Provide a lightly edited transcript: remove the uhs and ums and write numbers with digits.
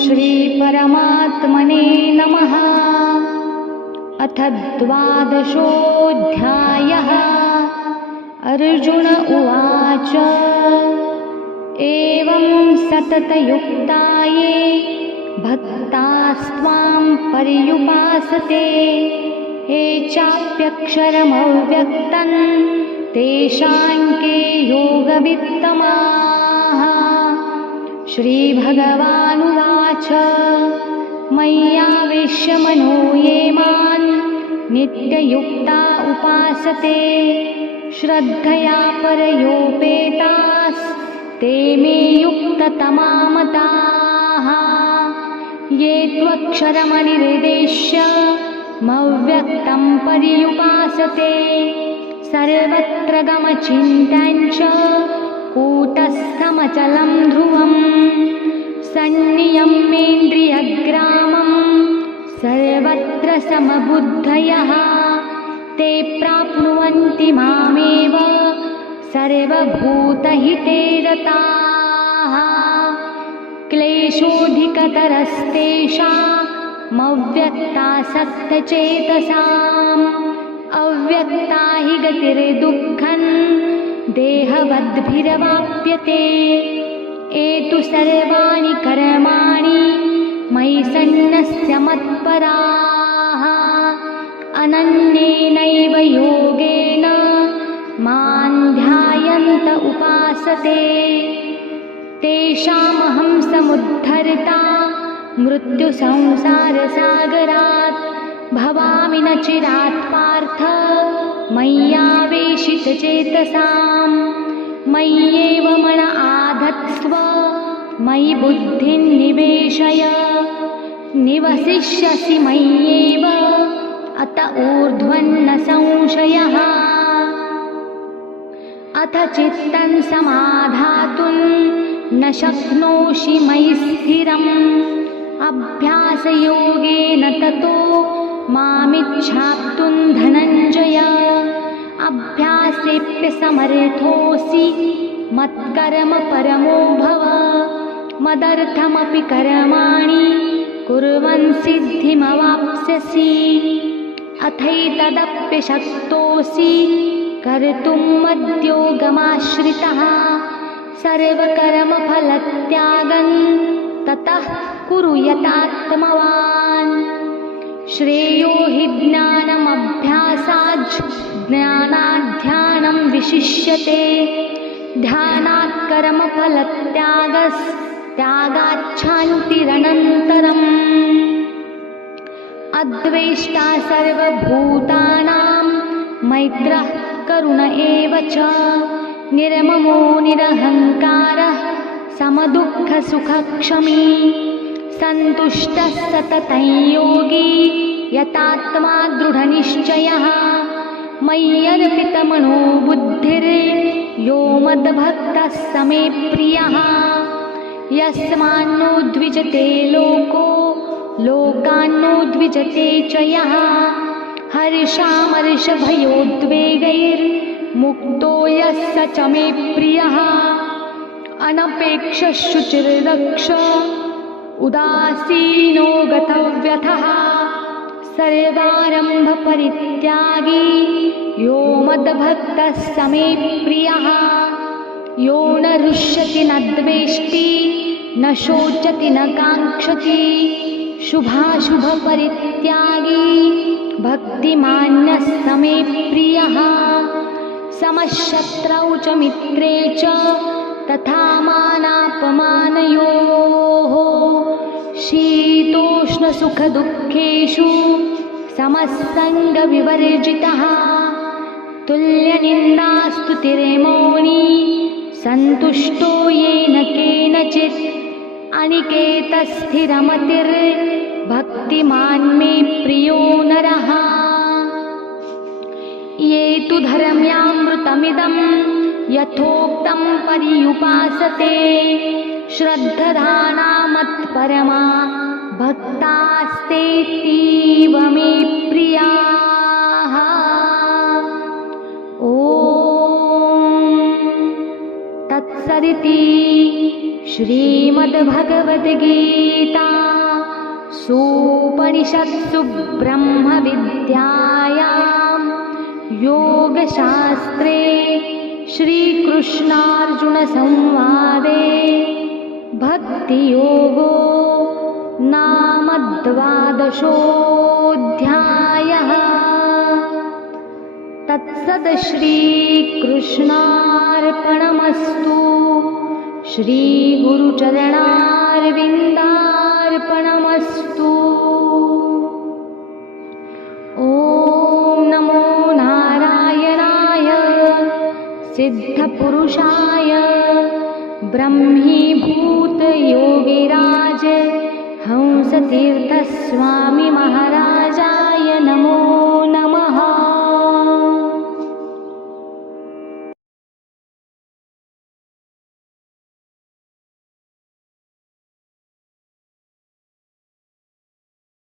श्रीपरमात्मने नमः। अथ द्वादशोऽध्यायः। अर्जुन उवाच एवं सततयुक्ता ये भक्तास्त्वां पर्युपासते ये चाप्यक्षरमव्यक्तं तेषां के योगवित्तमाः। श्रीभगवानुवाच मय्यावेश्य मनो ये मां नित्ययुक्ता उपासते श्रद्धया परयोपेतास्ते मे युक्ततमा मताः। ये त्वक्षरमनिर्देश्य मव्यक्तं पर्युपासते सर्वत्र गमचिन्त्यं च कूटस्थमचलं ध्रुवम् सन्नियम्येन्द्रियग्रामं सर्वत्र समबुद्धयः ते प्राप्नुवन्ति मामेव सर्वभूतहिते रताः। क्लेशोऽधिकतरस्तेषामव्यक्तासक्तचेतसाम् अव्यक्ता हि गतिर्दुःखं देहवद्भिरवाप्यते। एतु सर्वाणि कर्माणि मयि सन्न्यस्य मत्पराः अनन्येनैव योगेन मां ध्यायन्त उपासते तेषामहं समुद्धर्ता मृत्युसंसारसागरात् भवामि न चिरात् पार्थ मय्यावेशितचेतसाम्। मय्येव मन आधत्स्व मयि बुद्धिं निवेशय निवसिष्यसि मय्येव अत ऊर्ध्वन्न संशयः। अथ चित्तं समाधातुं न शक्नोषि मयि स्थिरम् अभ्यासयोगेन ततो मामिच्छाप्तुं धनञ्जय। अभ्यासेऽप्यसमर्थोऽसि मत्कर्म परमो भव मदर्थमपि कर्माणि कुर्वन् सिद्धिमवाप्स्यसि। अथैतदप्यशक्तोऽसि कर्तुं मद्योगमाश्रितः सर्वकर्मफलत्यागं ततः कुरु यतात्मवान्। श्रेयो हि ज्ञानमभ्यासात् ज्ञानाध्यानं विशिष्यते ध्यानात् कर्मफलत्यागाच्छान्तिरनन्तरम्। अद्वेष्टा सर्वभूतानां मैत्रः करुण एव च निर्ममो निरहङ्कारः समदुःखसुखक्षमी सन्तुष्टः सततं योगी यतात्मा दृढनिश्चयः। मय्यर्पितमनो बुद्धिर्यो मद्भक्तः स मे प्रियः। यस्मान्नो द्विजते लोको लोकान्नो द्विजते च यः हर्षामर्षभयोद्वेगैर्मुक्तो यः स च मे प्रियः। अनपेक्षः शुचिर्दक्ष उदासीनो गतव्यथः सर्वारम्भपरित्यागी यो मद्भक्तः स मे प्रियः। यो न हृष्यति न द्वेष्टि न शोचति न काङ्क्षति शुभाशुभपरित्यागी भक्तिमान्यः स मे प्रियः। समशत्रौ च मित्रे च तथा मानापमानयोः शीतोष्णसुखदुःखेषु समसङ्गविवर्जितः तुल्यनिन्दास्तुतिर्मौनी सन्तुष्टो येन केनचित् अनिकेतस्थिरमतिर्भक्तिमान् मे प्रियो नरः। ये तु धर्म्यामृतमिदं यथोक्तं पर्युपासते श्रद्धधाना मत्परमा भक्तास्तेतीव मे प्रियाः। ॐ तत्सदिति श्रीमद्भगवद्गीता सूपनिषत्सु ब्रह्मविद्यायां योगशास्त्रे श्रीकृष्णार्जुनसंवादे भक्तियोगो नाम 12 तत्सत् श्रीकृष्णार्पणमस्तु। श्रीगुरुचरणारविन्दार्पणमस्तु। ॐ नमो नारायणाय सिद्धपुरुषाय ब्रह्मीभूतयोगिराज हंसतीर्थस्वामी महाराज